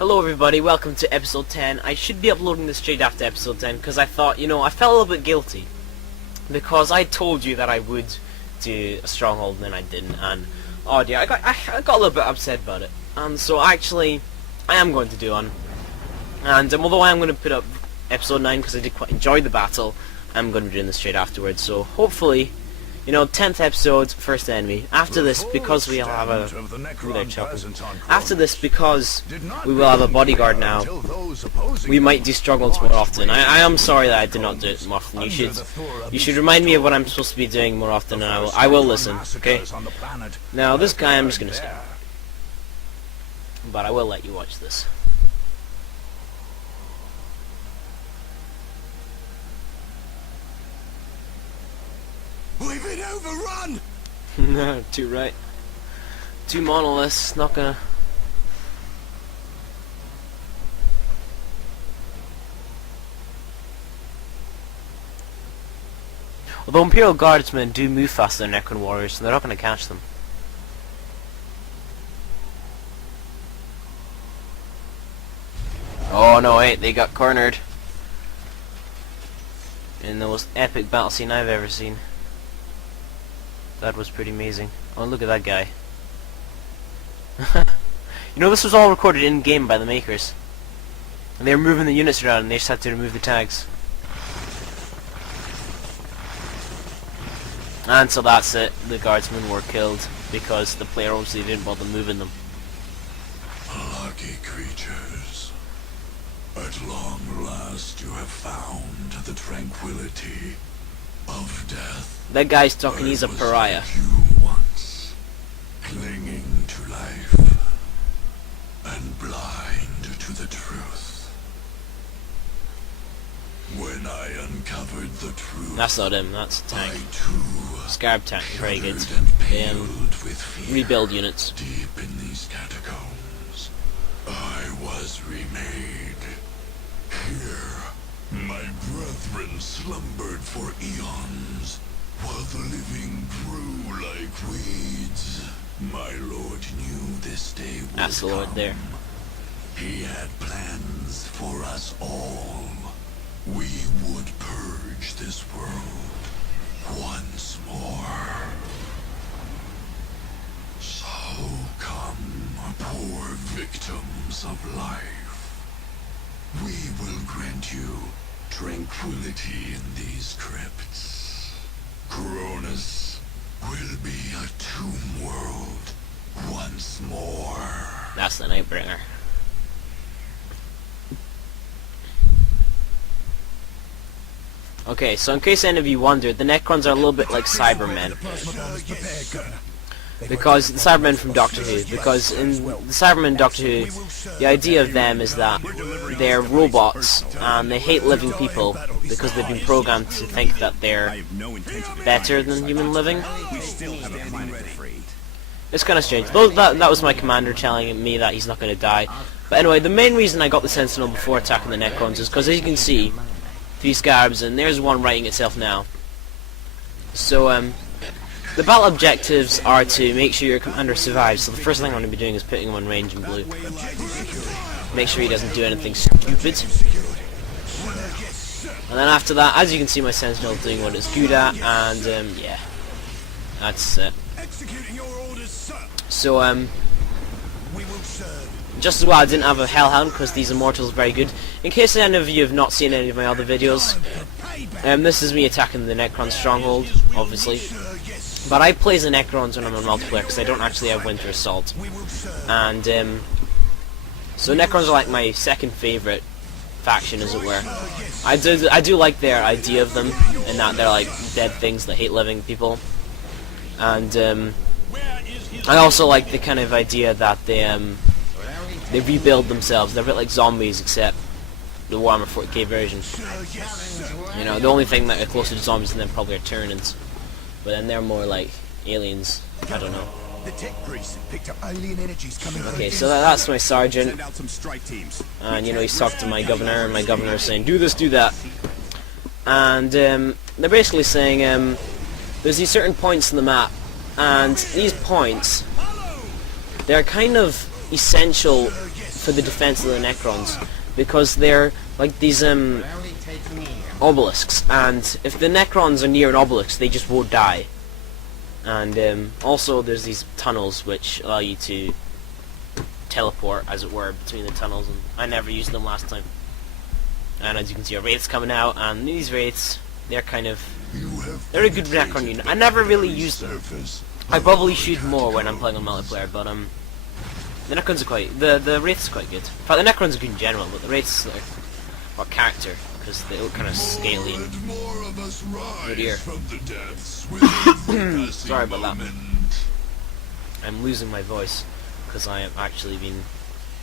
Hello everybody, welcome to episode 10. I should be uploading this straight after episode 10 because I thought, I felt a little bit guilty because I told you that I would do a stronghold and then I didn't, and oh dear, I got a little bit upset about it. And so actually, I am going to do one. And although I am going to put up episode 9 because I did quite enjoy the battle, I'm going to be doing this straight afterwards. So hopefully, 10th episode, first enemy. After this, because we will have a... After this, because we will have a bodyguard now, we might do strongholds more often. I am sorry that I did not do it more often. You should remind me of what I'm supposed to be doing more often, and I will listen, okay? Now, this guy I'm just going to skip. But I will let you watch this. We've been overrun! No, too right. Two monoliths, not gonna... Although Imperial Guardsmen do move faster than Necron warriors, so they're not gonna catch them. Oh no, wait, they got cornered. In the most epic battle scene I've ever seen. That was pretty amazing. Oh, look at that guy. This was all recorded in-game by the makers. And they were moving the units around and they just had to remove the tags. And so that's it. The guardsmen were killed because the player obviously didn't bother moving them. Lucky creatures. At long last you have found the tranquility of death. That guy's talking, he's a pariah. Like you once, clinging to life and blind to the truth. When I uncovered the truth, that's not him, that's a tank. I too Scarab tank, very good. Rebuild units. Deep in these catacombs, I was remade. Here, my brethren slumbered for eons, while the living grew like weeds. My lord knew this day would that's the lord come. there. He had plans for us all. We would purge this world once more. So come, poor victims of life. We will grant you tranquility in these crypts. Cronus will be a tomb world once more. That's the Nightbringer. Okay, so in case any of you wondered, the Necrons are a little bit like Cybermen. Because the Cybermen from Doctor Who, because in the Cybermen Doctor Who, the idea of them is that they're robots and they hate living people because they've been programmed to think that they're better than human living. It's kind of strange. Though that was my commander telling me that he's not going to die. But anyway, the main reason I got the Sentinel before attacking the Necrons is because, as you can see, 3 scarabs, and there's one writing itself now. So, the battle objectives are to make sure your commander survives, so the first thing I'm going to be doing is putting him on range in blue. Make sure he doesn't do anything stupid. And then after that, as you can see, my Sentinel doing what it's good at, and yeah. That's it. So, just as well I didn't have a Hellhound, because these Immortals are very good. In case any of you have not seen any of my other videos, this is me attacking the Necron stronghold, obviously. But I play the Necrons when I'm on multiplayer because I don't actually have Winter Assault. And so Necrons are like my second favourite faction, as it were. I do like their idea of them, in that they're like dead things that hate living people. And I also like the kind of idea that they rebuild themselves. They're a bit like zombies, except the Warhammer 40k version. The only thing that are closer to zombies than them probably are Tyranids. But then they're more like aliens. I don't know. Okay, so that's my sergeant. And he's talking to my governor, and my governor is saying, do this, do that. And they're basically saying there's these certain points in the map, and these points, they're kind of essential for the defense of the Necrons, because they're like these obelisks, and if the Necrons are near an obelisk, they just won't die. And also there's these tunnels which allow you to teleport, as it were, between the tunnels, and I never used them last time. And as you can see, our wraiths coming out, and these wraiths, they're a good Necron unit. I never really used them. I probably should more when I'm playing on multiplayer, but the Necrons are the wraiths are quite good. In fact, the Necrons are good in general, but the wraiths are what character, because they look kind of scaly and oh dear. Sorry about that. I'm losing my voice because I have actually been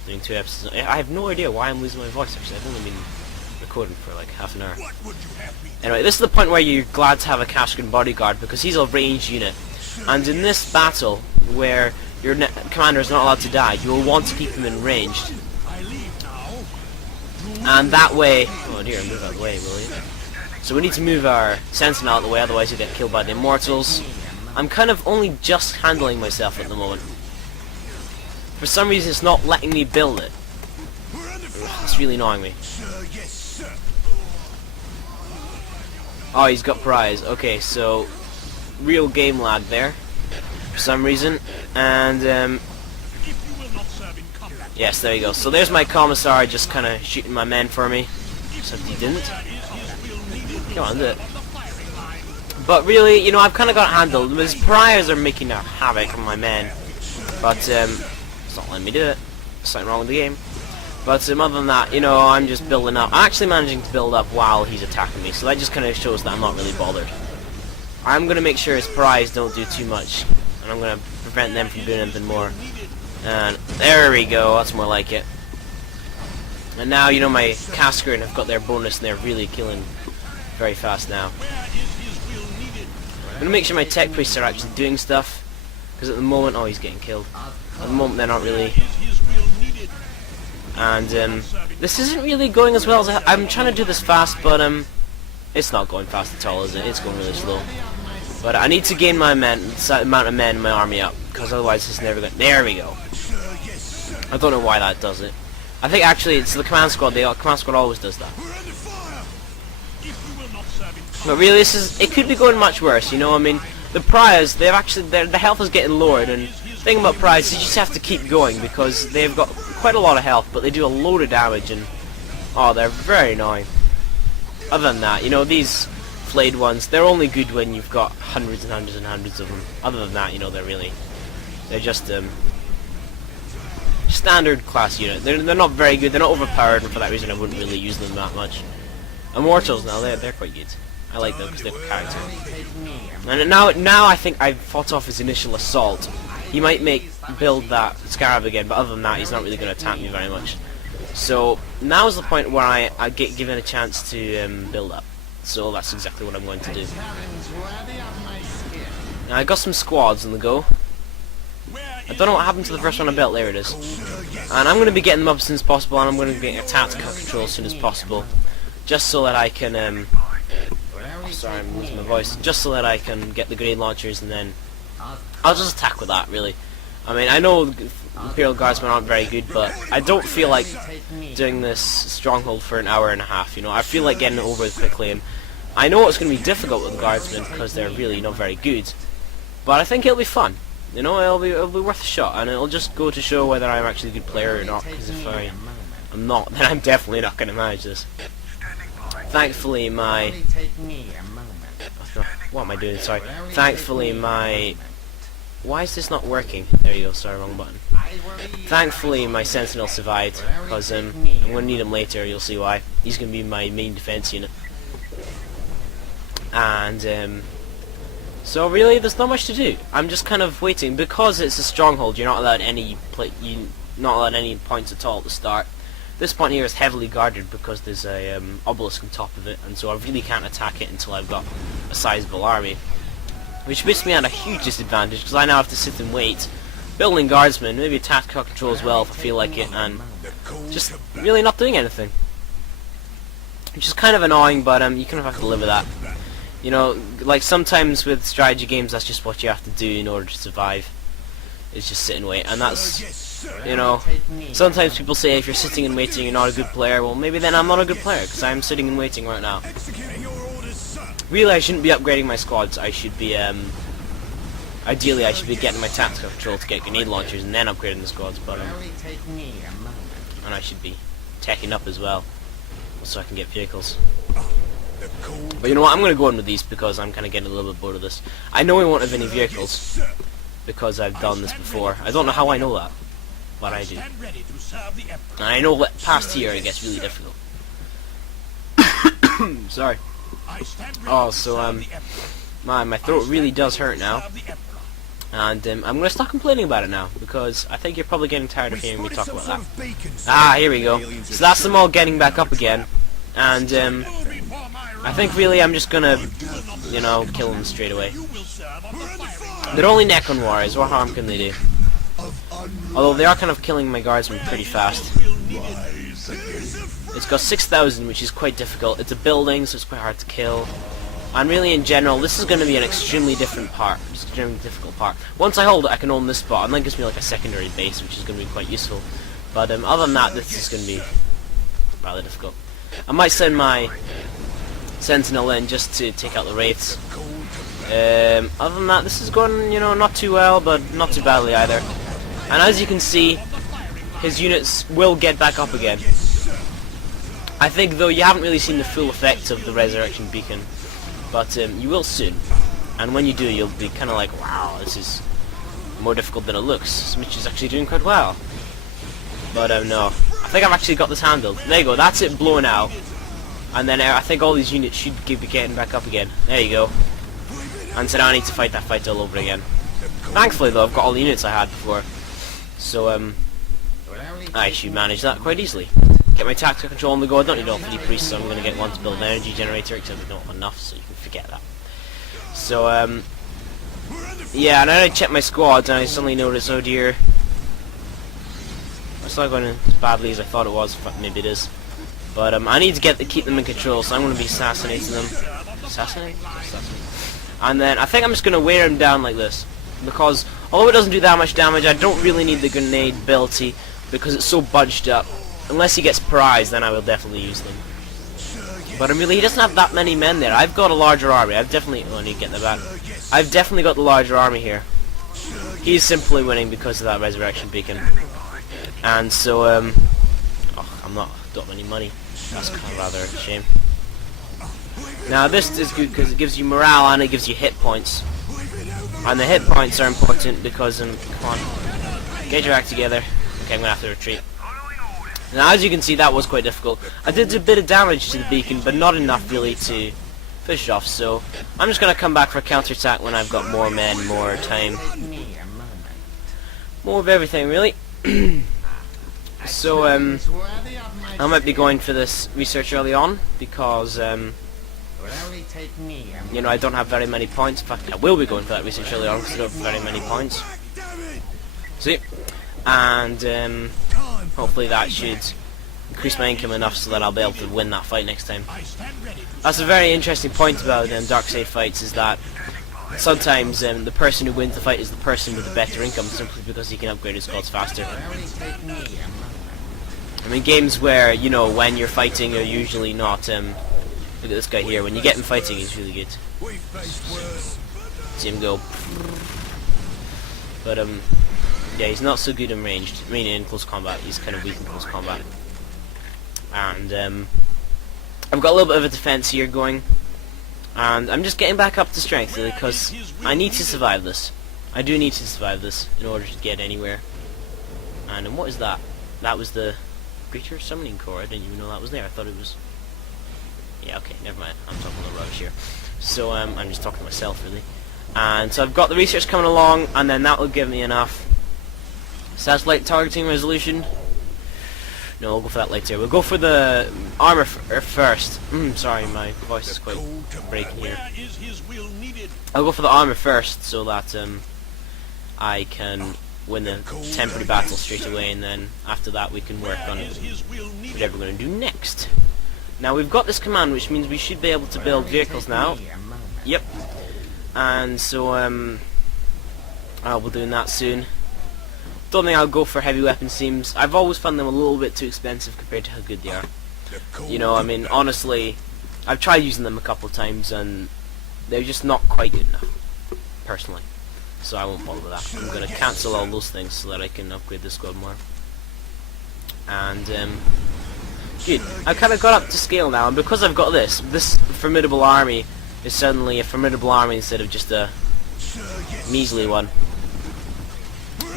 doing 2 episodes. I have no idea why I'm losing my voice. Actually, I've only been recording for like half an hour. Anyway, this is the point where you're glad to have a Kashkin bodyguard, because he's a ranged unit, and in this battle where your commander is not allowed to die, you will want to keep him in ranged. And that way, oh dear, move out of the way, will you? So we need to move our Sentinel out of the way, otherwise you get killed by the Immortals. I'm kind of only just handling myself at the moment. For some reason it's not letting me build it. It's really annoying me. Oh, he's got prize. Okay, so real game lag there for some reason. And yes, there you go. So there's my Commissar just kind of shooting my men for me. Except he didn't. Come on, do it. But really, you know, I've kind of got it handled. His pariahs are making a havoc on my men. But it's not letting me do it. There's something wrong with the game. But other than that, you know, I'm just building up. I'm actually managing to build up while he's attacking me. So that just kind of shows that I'm not really bothered. I'm going to make sure his pariahs don't do too much. And I'm going to prevent them from doing anything more. And there we go, that's more like it. And now, you know, my Cascarin have got their bonus and they're really killing very fast now. I'm going to make sure my tech priests are actually doing stuff, because at the moment, oh, he's getting killed. At the moment they're not really. And this isn't really going as well as I'm trying to do this fast, but it's not going fast at all, is it? It's going really slow. But I need to gain my amount of men in my army up, because otherwise it's never going. There we go. I don't know why that does it. I think actually it's the command squad. The command squad always does that. But really, it could be going much worse. You know, I mean, the pariahs, they've actually the health is getting lowered, and the thing about pariahs, you just have to keep going because they've got quite a lot of health, but they do a load of damage, and oh, they're very annoying. Other than that, you know, these flayed ones, they're only good when you've got hundreds and hundreds and hundreds of them. Other than that, you know, they're just standard class unit. They're not very good. They're not overpowered, and for that reason, I wouldn't really use them that much. Immortals now, they're quite good. I like them because they've got character. And now I think I've fought off his initial assault. He might build that Scarab again, but other than that, he's not really going to attack me very much. So now is the point where I get given a chance to build up. So that's exactly what I'm going to do. Now I got some squads on the go. I don't know what happened to the first one I built. There it is. And I'm going to be getting them up as soon as possible, and I'm going to be getting tactical control as soon as possible, just so that I can. Sorry, I'm losing my voice. Just so that I can get the grenade launchers, and then I'll just attack with that. Really, I mean, I know Imperial Guardsmen aren't very good, but I don't feel like doing this stronghold for an hour and a half. You know, I feel like getting it over with quickly, and I know it's going to be difficult with the Guardsmen because they're really not very good, but I think it'll be fun. You know, it'll be worth a shot, and it'll just go to show whether I'm actually a good player or not. Because if I'm not, then I'm definitely not going to manage this. Thankfully, my what am I doing? Sorry. Thankfully, my why is this not working? There you go. Sorry, wrong button. Thankfully, my Sentinel survived, because I'm going to need him later. You'll see why. He's going to be my main defense unit. And so really, there's not much to do. I'm just kind of waiting because it's a stronghold. You're not allowed any points at all at the start. This point here is heavily guarded because there's a obelisk on top of it, and so I really can't attack it until I've got a sizable army, which puts me at a huge disadvantage because I now have to sit and wait, building guardsmen, maybe tactical control as well if I feel like it, and just really not doing anything, which is kind of annoying, but you kind of have to live with that. You know, like sometimes with strategy games, that's just what you have to do in order to survive. is just sit and wait, and that's, you know, sometimes people say if you're sitting and waiting you're not a good player. Well, maybe then I'm not a good player, because I'm sitting and waiting right now. Really, I shouldn't be upgrading my squads. I should be, ideally I should be getting my tactical control to get grenade launchers and then upgrading the squads, but, and I should be teching up as well, so I can get vehicles. But you know what, I'm going to go in with these because I'm kind of getting a little bit bored of this. I know we won't have any vehicles, because I've done this before. I don't know how I know that, but I do. And I know that past here it gets really difficult. Sorry. Oh, so, my throat really does hurt now. And I'm going to stop complaining about it now, because I think you're probably getting tired of hearing me talk about that. Ah, here we go. So that's them all getting back up again. And, I think really I'm just gonna, you know, kill them straight away. They're only Necron warriors, what harm can they do? Although they are kind of killing my guardsmen pretty fast. It's got 6,000, which is quite difficult. It's a building, so it's quite hard to kill. And really, in general, this is going to be an extremely difficult part. Once I hold it, I can own this spot, and that gives me like a secondary base, which is going to be quite useful. But other than that, this is going to be rather difficult. I might send my Sentinel in just to take out the wraiths. Other than that, this is going, you know, not too well, but not too badly either. And as you can see, his units will get back up again. I think, though, you haven't really seen the full effect of the Resurrection Beacon, but you will soon. And when you do, you'll be kind of like, wow, this is more difficult than it looks. Mitch is actually doing quite well. But no, I think I've actually got this handled. There you go, that's it blown out. And then I think all these units should be getting back up again. There you go. And so now I need to fight that fight all over again. Thankfully, though, I've got all the units I had before. So, I should manage that quite easily. Get my tactical control on the go. I don't need all 3 priests, so I'm going to get one to build an energy generator, except we don't have enough, so you can forget that. So, yeah, and then I checked my squads, and I suddenly noticed, oh dear, it's not going as badly as I thought it was. Maybe it is. But I need to keep them in control, so I'm going to be assassinating them. Assassinate? And then I think I'm just going to wear them down like this, because although it doesn't do that much damage, I don't really need the grenade ability because it's so bunched up. Unless he gets prized, then I will definitely use them. But really, he doesn't have that many men there. I've got a larger army. I've definitely... Oh, I need to get in the back. I've definitely got the larger army here. He's simply winning because of that Resurrection Beacon. And so, oh, don't have any money. That's kind of rather a shame. Now, this is good because it gives you morale and it gives you hit points. And the hit points are important because, come on, get your act together. Okay, I'm going to have to retreat. Now, as you can see, that was quite difficult. I did a bit of damage to the beacon, but not enough really to finish it off, so I'm just going to come back for a counterattack when I've got more men, more time. More of everything, really. So, I might be going for this research early on, because, you know, I don't have very many points. In fact, I will be going for that research early on, because I don't have very many points. See? And, hopefully that should increase my income enough so that I'll be able to win that fight next time. That's a very interesting point about Darkside fights, is that sometimes the person who wins the fight is the person with the better income, simply because he can upgrade his squads faster. I mean, games where, you know, when you're fighting are usually not, look at this guy here, when you get him fighting he's really good. See him go. But, yeah, he's not so good in ranged. I mean, in close combat, he's kind of weak in close combat. And, I've got a little bit of a defense here going. And I'm just getting back up to strength, really, because I need to survive this. I do need to survive this in order to get anywhere. And what is that? That was the Creature Summoning Core. I didn't even know that was there. I thought it was... Yeah, okay, never mind. I'm talking about rubbish here. So, I'm just talking to myself, really. And so I've got the research coming along, and then that will give me enough satellite targeting resolution. No, we'll go for that later. We'll go for the armor first. Sorry, my voice is quite breaking here. I'll go for the armor first, so that I can win the temporary battle straight away, and then after that we can work on whatever we're going to do next. Now we've got this command, which means we should be able to build vehicles now. Yep. And so I'll be doing that soon. don't think I'll go for heavy weapon seams. I've always found them a little bit too expensive compared to how good they are. You know, I mean, honestly, I've tried using them a couple of times and they're just not quite good enough, personally. So I won't bother with that. I'm going to cancel all those things so that I can upgrade the squad more. And, good. I've kind of got up to scale now, and because I've got this formidable army is suddenly a formidable army instead of just a measly one.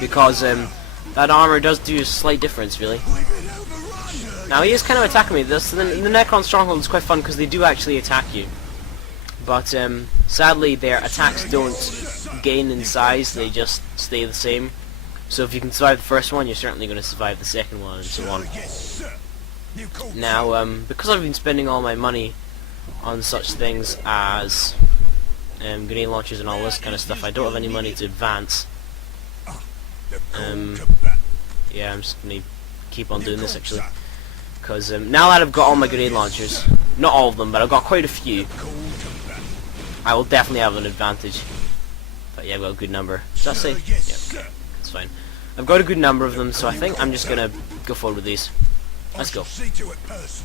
Because that armor does do a slight difference, really. Now he is kind of attacking me. The Necron stronghold is quite fun because they do actually attack you. But sadly their attacks don't gain in size, they just stay the same. So if you can survive the first one, you're certainly going to survive the second one, and so on. Now, because I've been spending all my money on such things as grenade launchers and all this kind of stuff, I don't have any money to advance. Yeah, I'm just going to keep on doing this, actually. Because now that I've got all my grenade launchers, not all of them, but I've got quite a few, I will definitely have an advantage. But yeah, I've got a good number. Does that say? Yeah, that's fine. I've got a good number of them, so I think I'm just going to go forward with these. Let's go.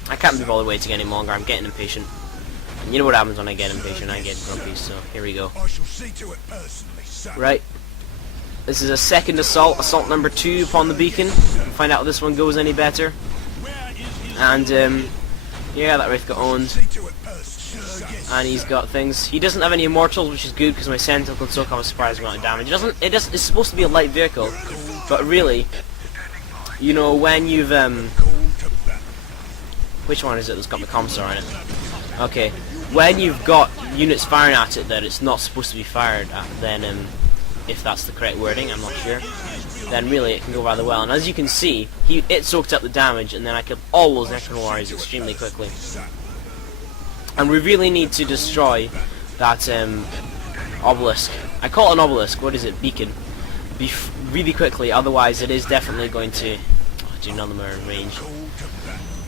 I can't be bothered waiting any longer, I'm getting impatient. And you know what happens when I get impatient, I get grumpy, so here we go. Right. This is a second assault, assault number 2 upon the beacon. We'll find out if this one goes any better. And, yeah, that Wraith got owned. And he's got things. He doesn't have any immortals, which is good because my Sentinel can soak off a surprising amount of damage. It's supposed to be a light vehicle, but really, you know, when you've which one is it that's got the Commissar in it? Okay, when you've got units firing at it that it's not supposed to be fired at, then if that's the correct wording, I'm not sure, then really it can go rather well. And as you can see, it soaked up the damage, and then I killed all those Necron warriors extremely quickly. And we really need to destroy that obelisk. I call it an obelisk. What is it? Beacon. Really quickly. Otherwise, it is definitely going to. Oh, do none of them are in range.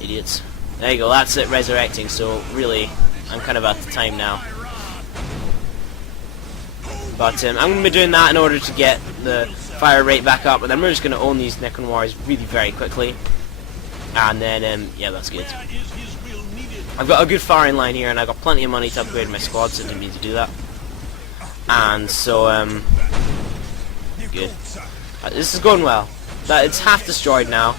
Idiots. There you go. That's it. Resurrecting. So really, I'm kind of out of time now. But I'm going to be doing that in order to get the fire rate back up, and then we're just going to own these Necron warriors really very quickly. And then yeah, that's good. I've got a good firing line here, and I've got plenty of money to upgrade my squad, so I didn't need to do that. And so, good. This is going well. It's half destroyed now.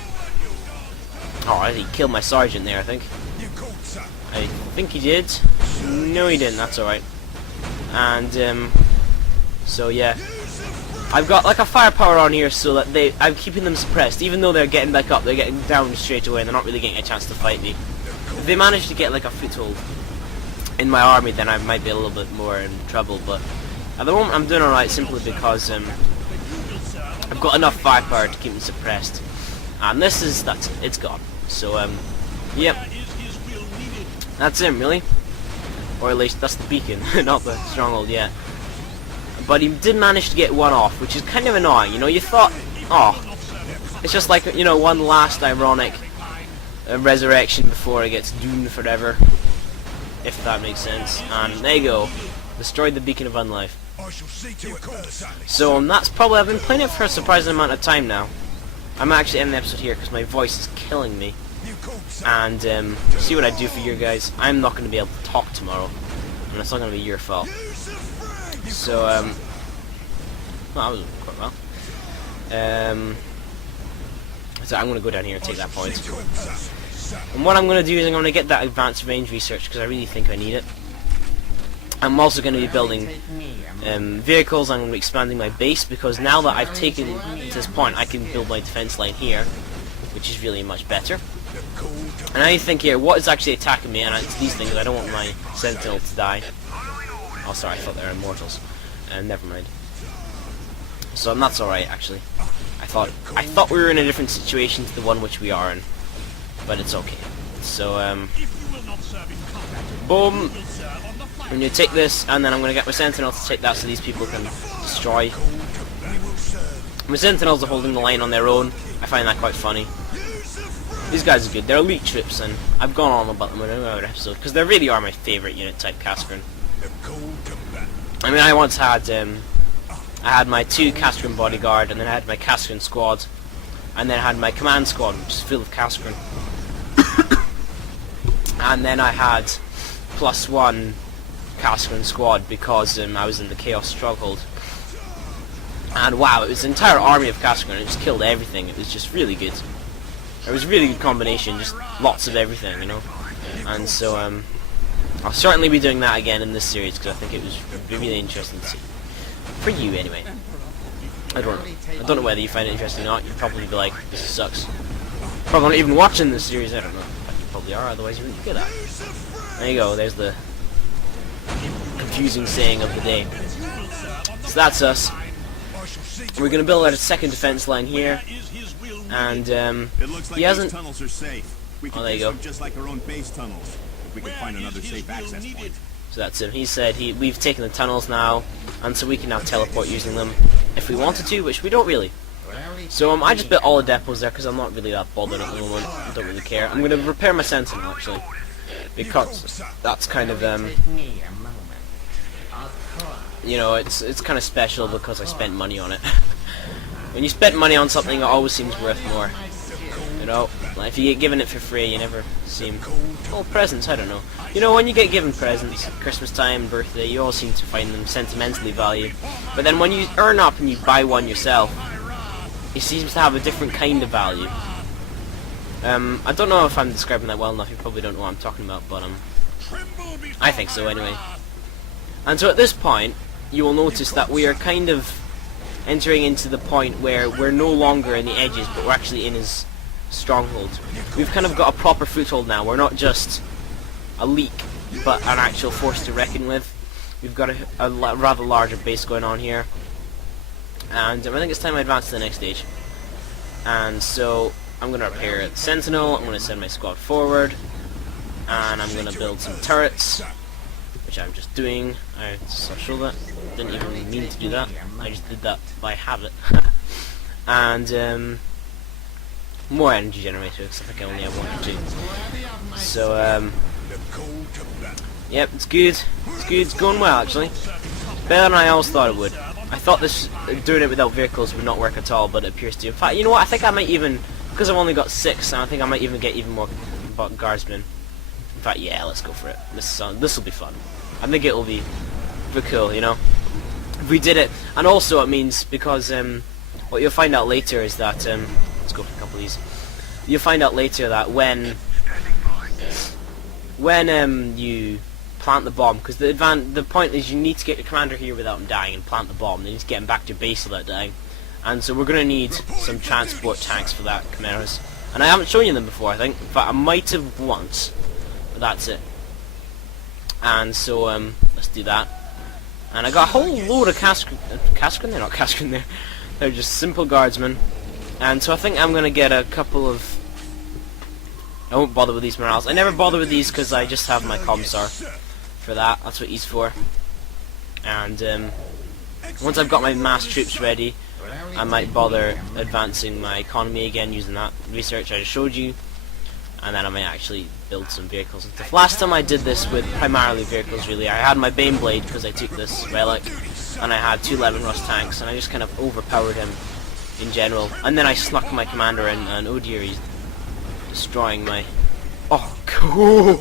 Oh, he killed my sergeant there, I think. I think he did. No, he didn't. That's alright. And, so yeah. I've got like a firepower on here so that I'm keeping them suppressed. Even though they're getting back up, they're getting down straight away, and they're not really getting a chance to fight me. If they manage to get like a foothold in my army, then I might be a little bit more in trouble, but at the moment I'm doing alright simply because I've got enough firepower to keep them suppressed. And that's it, it's gone. So yep. That's him, really. Or at least that's the beacon, not the stronghold yet. But he did manage to get one off, which is kind of annoying, you know. You thought, oh, it's just like, you know, one last ironic resurrection before it gets doomed forever, if that makes sense. And there you go, destroyed the beacon of unlife. So that's probably, I've been playing it for a surprising amount of time now. I'm actually ending the episode here because my voice is killing me. And see what I do for you guys. I'm not going to be able to talk tomorrow, and it's not going to be your fault. So well, that was quite well. So I'm going to go down here and take that point. And what I'm going to do is I'm going to get that advanced range research because I really think I need it. I'm also going to be building vehicles. I'm going to be expanding my base because now that I've taken to this point, I can build my defense line here, which is really much better. And I think here, what is actually attacking me, and it's these things. I don't want my Sentinel to die. Oh, sorry, I thought they were immortals. Never mind. So that's alright, actually. I thought we were in a different situation to the one which we are in, but it's okay. So boom. I'm gonna take this, and then I'm gonna get my Sentinel to take that, so these people can destroy. My Sentinels are holding the line on their own. I find that quite funny. These guys are good. They're elite troops, and I've gone on about them in another episode because they really are my favourite unit type, Cascarin. I mean, I once had I had my 2 Cascaran bodyguard, and then I had my Cascaran squad, and then I had my command squad, which is filled with Cascaran. And then I had +1 Cascaran squad because I was in the Chaos Stronghold. And wow, it was an entire army of Cascaran. It just killed everything. It was just really good. It was a really good combination, just lots of everything, you know. And so I'll certainly be doing that again in this series because I think it was really interesting to see. For you, anyway. I don't know whether you find it interesting or not. You'd probably be like, this sucks. Probably not even watching this series. I don't know. But you probably are. Otherwise, you wouldn't get that. There you go. There's the confusing saying of the day. So that's us. We're gonna build out a second defense line here, and he hasn't. Tunnels are safe. We can there you go. just like our own base tunnels. If we can find another safe access point. So that's him. He said we've taken the tunnels now, and so we can now teleport using them if we wanted to, which we don't really. So I just built all the depots there because I'm not really that bothered at the moment. I don't really care. I'm gonna repair my sentinel actually, because that's kind of you know, it's kind of special because I spent money on it. When you spend money on something, it always seems worth more. You know, like if you get given it for free, you never seem... Oh, presents, I don't know. You know, when you get given presents, Christmas time, birthday, you all seem to find them sentimentally valued. But then when you earn up and you buy one yourself, it seems to have a different kind of value. I don't know if I'm describing that well enough. You probably don't know what I'm talking about, but I think so anyway. And so at this point, you will notice that we are kind of entering into the point where we're no longer in the edges, but we're actually in his stronghold. We've kind of got a proper foothold now. We're not just a leak, but an actual force to reckon with. We've got a rather larger base going on here. And I think it's time I advance to the next stage. And so I'm going to repair the Sentinel, I'm going to send my squad forward, and I'm going to build some turrets, which I'm just doing. I'll show that. Didn't even mean to do that. I just did that by habit. And more energy generators. I think I only have 1 or 2. So yep, it's good. It's good. It's going well actually. Better than I always thought it would. I thought doing it without vehicles would not work at all, but it appears to. In fact, you know what? I think I might even, because I've only got 6, I think I might even get even more guardsmen. In fact, yeah, let's go for it. This will be fun. I think it will be cool, you know, if we did it. And also it means, because what you'll find out later is that let's go for a couple of these. You'll find out later that when you plant the bomb, because the point is you need to get the commander here without him dying and plant the bomb. Then you need to get him back to base without dying. And so we're going to need some transport tanks for that, chimeras. And I haven't shown you them before, I think. In fact, I might have once, but that's it. And so let's do that. And I got a whole load of Cascaran. They're not Cascaran there. They're just simple guardsmen. And so I think I'm going to get a couple of... I won't bother with these morales. I never bother with these because I just have my Commissar for that. That's what he's for. And once I've got my mass troops ready, I might bother advancing my economy again using that research I just showed you. And then I might actually build some vehicles and stuff. Last time I did this with primarily vehicles, really. I had my Baneblade because I took this relic, and I had 2 Levin Rust tanks, and I just kind of overpowered him in general. And then I snuck my commander in, and oh dear, he's destroying my... Oh, cool!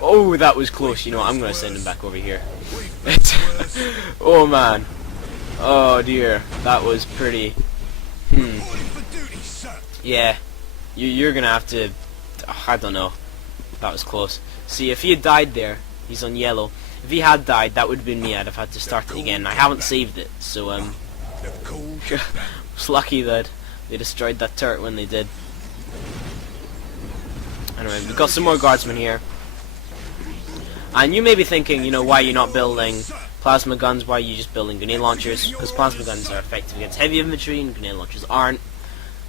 Oh, that was close. You know what, I'm going to send him back over here. Oh man. Oh dear, that was pretty... Yeah, you're going to have to... I don't know. That was close. See, if he had died there, he's on yellow. If he had died, that would have been me. I'd have had to start it again. I haven't saved it, so it's lucky that they destroyed that turret when they did. Anyway, we've got some more guardsmen here. And you may be thinking, you know, why are you not building plasma guns? Why are you just building grenade launchers? Because plasma guns are effective against heavy infantry, and grenade launchers aren't.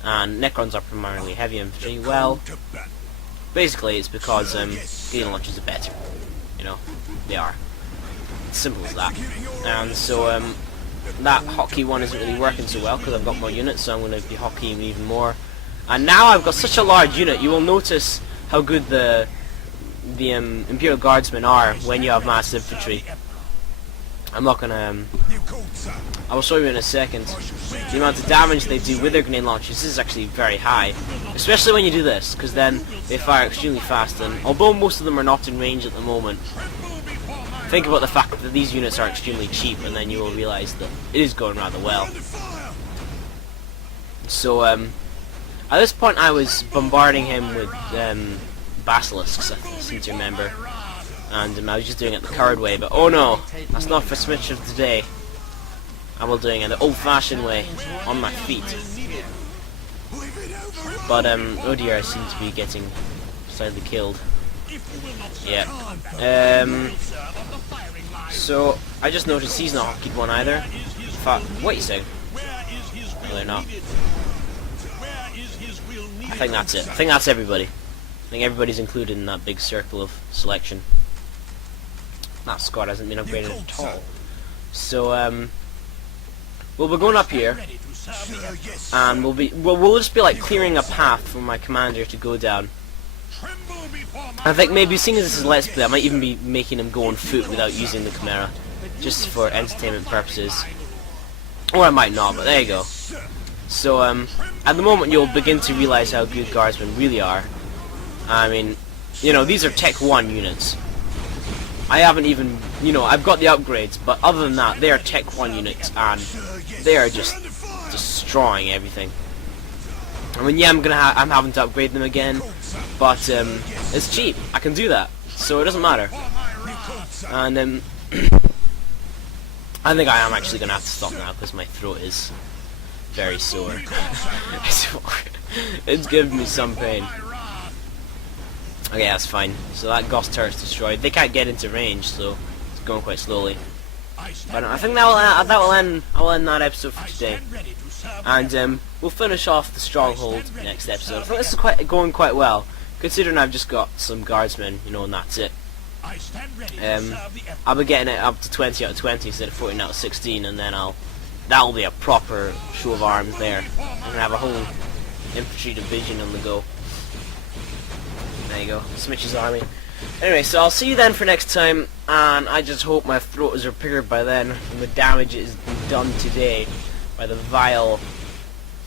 And Necrons are primarily heavy infantry. Well, basically it's because grenade launchers are better. You know, they are. It's simple as that. And so that hotkey one isn't really working so well because I've got more units, so I'm going to be hotkeying even more. And now I've got such a large unit, you will notice how good the Imperial Guardsmen are when you have mass infantry. I'm not gonna, I will show you in a second. The amount of damage they do with their grenade launchers is actually very high. Especially when you do this, because then they fire extremely fast, and although most of them are not in range at the moment, think about the fact that these units are extremely cheap, and then you will realize that it is going rather well. So, at this point I was bombarding him with basilisks, I seem to remember. And I was just doing it the coward way, but oh no, that's not for Switch of today. I'm doing it the old-fashioned way, on my feet. But oh dear, I seem to be getting slightly killed. Yeah. So I just noticed he's not hotkeyed one either. What you saying? No, they're not. I think that's it. I think that's everybody. I think everybody's included in that big circle of selection. That squad hasn't been upgraded at all. So, well, we're going up here, and we'll just be like clearing a path for my commander to go down. I think maybe seeing as this is Let's Play, I might even be making him go on foot without using the Chimera, just for entertainment purposes. Or I might not, but there you go. So, at the moment you'll begin to realize how good guardsmen really are. I mean, you know, these are Tech 1 units. I haven't even, you know, I've got the upgrades, but other than that, they are Tech 1 units, and they are just destroying everything. I mean, yeah, I'm having to upgrade them again, but it's cheap. I can do that, so it doesn't matter. And I think I am actually gonna have to stop now because my throat is very sore. It's giving me some pain. Okay, that's fine. So that Gauss turret's destroyed. They can't get into range, so it's going quite slowly. But I think that will end that episode for today. And we'll finish off the stronghold next episode. I think this is going quite well, considering I've just got some guardsmen, you know, and that's it. I'll be getting it up to 20 out of 20 instead of 14 out of 16, and then that'll be a proper show of arms there. I'm gonna have a whole infantry division on the go. There you go, Smitch's army. Anyway, so I'll see you then for next time, and I just hope my throat is repaired by then from the damage it has been done today by the vile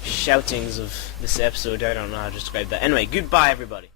shoutings of this episode. I don't know how to describe that. Anyway, goodbye everybody.